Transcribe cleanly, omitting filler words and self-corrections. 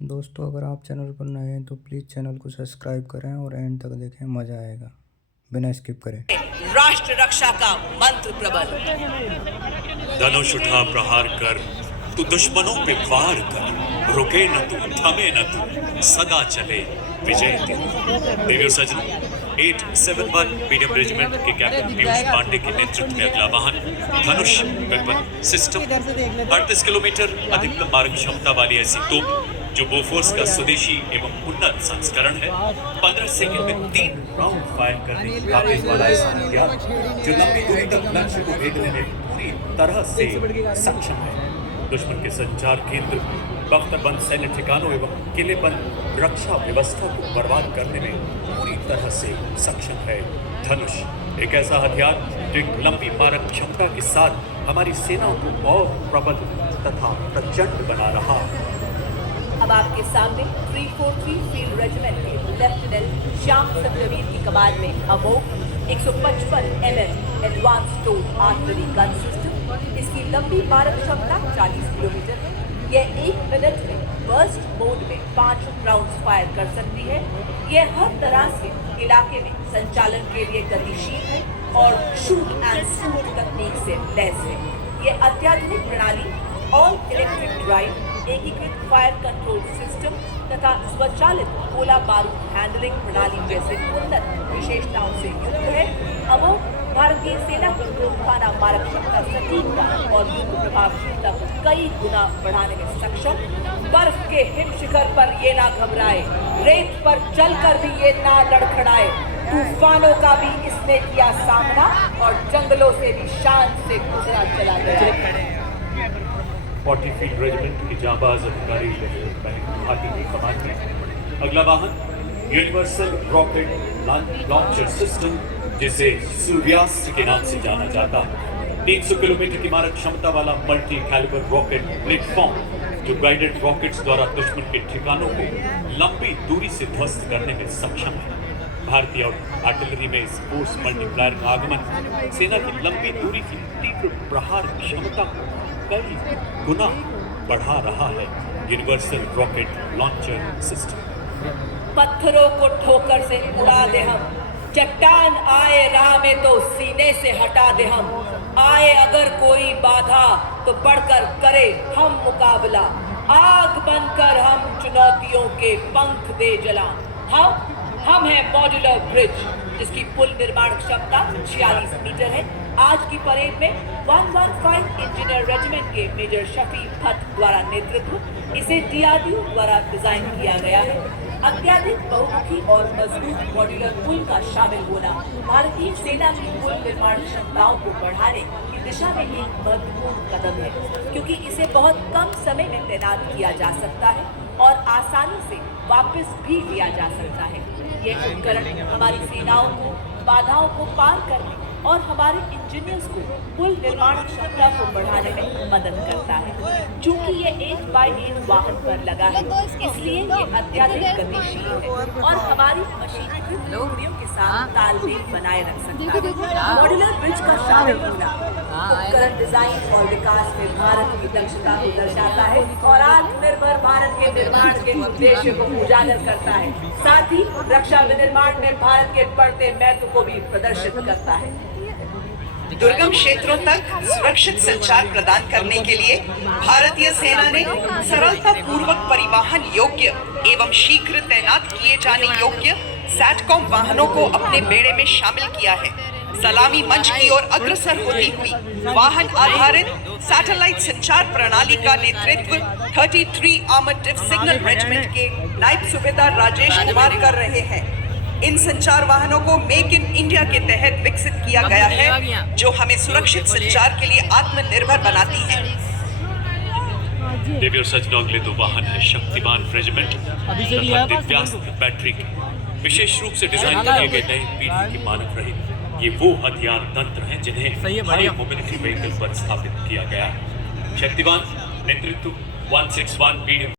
दोस्तों, अगर आप चैनल पर नए हैं तो प्लीज़ चैनल को सब्सक्राइब करें और एंड तक देखें, मज़ा आएगा बिना स्किप करें। राष्ट्र रक्षा का मंत्र प्रबल। धनुष उठा प्रहार कर, तू दुश्मनों पे वार कर, रुके न तू, थमे न तू, सदा चले विजय तेरा। देवियों सजन 871 मीडियम रेजिमेंट के कैप्टन पीयूष पांडे के नेतृत्व में अगला वाहन धनुष वेपन सिस्टम 38 किलोमीटर अधिकतम मारक क्षमता वाली ऐसी तोप जो बोफोर्स का स्वदेशी एवं उन्नत संस्करण है। 15 सेकंड में 3 राउंड फायर करने की काबिलियत वाला ऐसा हथियार जो लंबी दूरी तक लक्ष्य को भेदने में पूरी तरह से सक्षम है। दुश्मन के संचार केंद्र, बख्तरबंद सैन्य ठिकानों एवं किलेबंद रक्षा व्यवस्था को बर्बाद करने में पूरी तरह से सक्षम है। धनुष एक ऐसा हथियार जो एक लंबी मारक क्षमता के साथ हमारी सेनाओं को और प्रबल तथा प्रचंड बना रहा है। अब आपके सामने 343 फील्ड रेजिमेंट के लेफ्टिनेंट श्याम सत्यवीर की कमान में अमोघ 155 mm advance tone artillery gun system. इसकी लंबी मारक क्षमता 40 किलोमीटर है। यह 1 मिनट में बर्स्ट मोड में 5 राउंड फायर कर सकती है। यह हर तरह से इलाके में संचालन के लिए गतिशील है और शूट एंड शूट तकनीक से लैस है। यह अत्याधुनिक प्रणाली ऑल इलेक्ट्रिक ड्राइव, एकीकृत फायर कंट्रोल सिस्टम तथा स्वचालित गोला बारूद हैंडलिंग प्रणाली जैसे उन्नत विशेषताओं से युक्त है। अमोघ भारतीय सेना की तोपखाना मारक क्षमता, सटीकता और युद्ध प्रभावशीलता को कई गुना बढ़ाने में सक्षम। बर्फ के हिम शिखर पर ये ना घबराए, रेत पर चलकर भी ये ना लड़खड़ाए। तूफानों का भी इसने किया सामना और जंगलों से भी शान से गुजरा चला गया। 40 फील्ड रेजिमेंट के जांबाज अधिकारी घाटी की कमान में अगला वाहन यूनिवर्सल रॉकेट लॉन्चर सिस्टम, जिसे सूर्यास्त्र के नाम से जाना जाता है। 300 किलोमीटर की मारक क्षमता वाला मल्टी कैलिबर रॉकेट प्लेटफॉर्म जो गाइडेड रॉकेट्स द्वारा दुश्मन के ठिकानों को लंबी दूरी से ध्वस्त करने में सक्षम है। भारतीय आर्टिलरी में इस फोर्स मल्टीप्लायर का आगमन सेना की लंबी दूरी की तीव्र प्रहार क्षमता को कई गुना बढ़ा रहा है। Universal rocket launcher system. पत्थरों को ठोकर से उड़ा दे हम, चट्टान आए राह में तो सीने से हटा दे हम। आए अगर कोई बाधा तो बढ़कर करे हम मुकाबला। आग बनकर हम चुनौतियों के पंख दे जला। हम हैं मॉड्यूलर ब्रिज, जिसकी पुल निर्माण क्षमता 46 मीटर है। आज की परेड में 115 इंजीनियर रेजिमेंट के मेजर शफी भट्ट द्वारा नेतृत्व इसे डीआरडीओ द्वारा डिजाइन किया गया है। अत्याधिक बहुमुखी और मजबूत मॉड्यूलर पुल का शामिल होना भारतीय सेना की पुल निर्माण क्षमताओं को बढ़ाने की दिशा में एक महत्वपूर्ण कदम है, क्योंकि इसे बहुत कम समय में तैनात किया जा सकता है और आसानी से वापस भी लिया जा सकता है। यह उपकरण हमारी सेनाओं को बाधाओं को पार करने और हमारे इंजीनियर्स को पुल निर्माण क्षमता को बढ़ाने में मदद करता है। चूंकि ये 1x1 वाहन पर लगा है, इसलिए ये अत्याधिक गतिशील है और हमारी मशीनीकृत टुकड़ियों के साथ तालमेल बनाए रख सकता है। मॉड्यूलर ब्रिज का शामिल होना उपकरण डिजाइन और विकास में भारत की दक्षता को दर्शाता है और आत्मनिर्भर भारत के निर्माण के उद्देश्य को उजागर करता है। साथ ही रक्षा विनिर्माण में भारत के बढ़ते महत्व को भी प्रदर्शित करता है। दुर्गम क्षेत्रों तक सुरक्षित संचार प्रदान करने के लिए भारतीय सेना ने सरलता पूर्वक परिवहन योग्य एवं शीघ्र तैनात किए जाने योग्य सैटकॉम वाहनों को अपने बेड़े में शामिल किया है। सलामी मंच की ओर अग्रसर होती हुई वाहन आधारित सैटेलाइट संचार प्रणाली का नेतृत्व 33 आर्मर्ड सिग्नल रेजिमेंट के नायब सूबेदार राजेश कुमार कर रहे हैं। इन संचार वाहनों को मेक इन इंडिया के तहत विकसित किया गया है, जो हमें सुरक्षित संचार के लिए आत्मनिर्भर बनाती है। देवियों सजनों, अगले 2 वाहन है शक्तिमान रेजिमेंट तथा दिव्यास्त्र बैटरी के विशेष रूप से डिजाइन किए गए नई पीढ़ी के मानक रहित ये वो हथियार तंत्र हैं जिन्हें हाई मोबिलिटी व्हीकल पर स्थापित किया गया है। शक्तिमान नेतृत्व 161 मीडियम